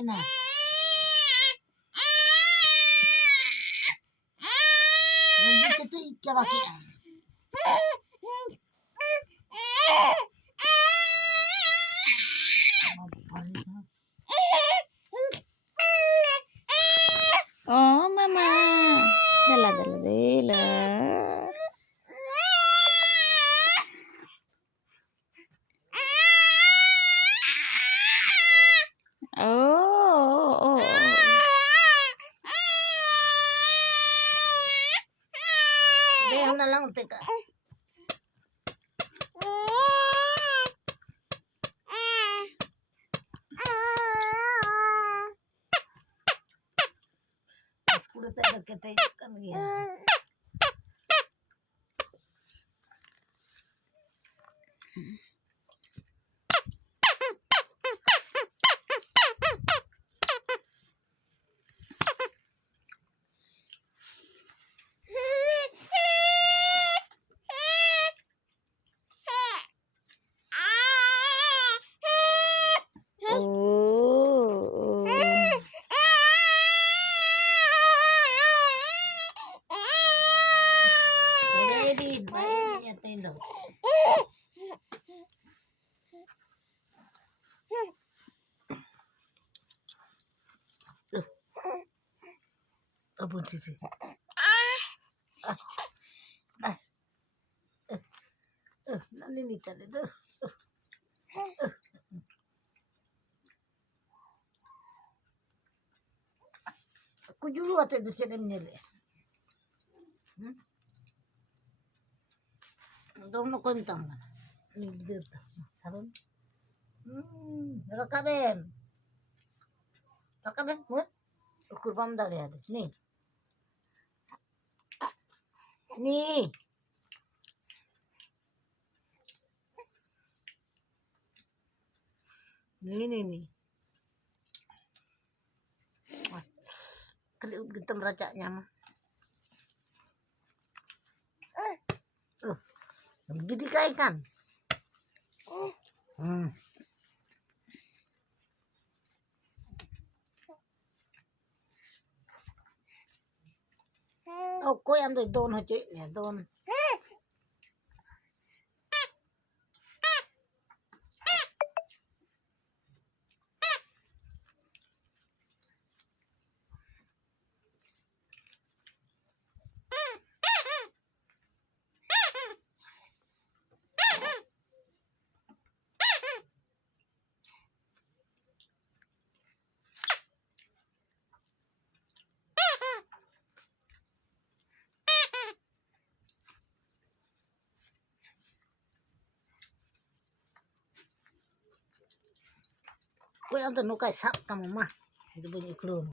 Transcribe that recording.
enak. Itu ikan lagi. Oh, mama. Dala, dala, dala. Oh. Dehon na lang teka. Kulit tayo nagkatayo kan ya. Oh. Edit, main ya tendo. Abun sisi. Nanti nih tadi tuh. Aku dulu atau itu ceremnya le. Untuk mau kontang mana? Ini dia tuh. Harun. Rakaben. Rakaben, mut. Ukur bandar ya. Nih. Nih. Nih. Wah, keliut gitu meracaknya mah. Gede kayak ikan. Oh, kau yang tuh don aja ya don. Kau yang tuh nukai sap kamu mah. Itu punya kelun.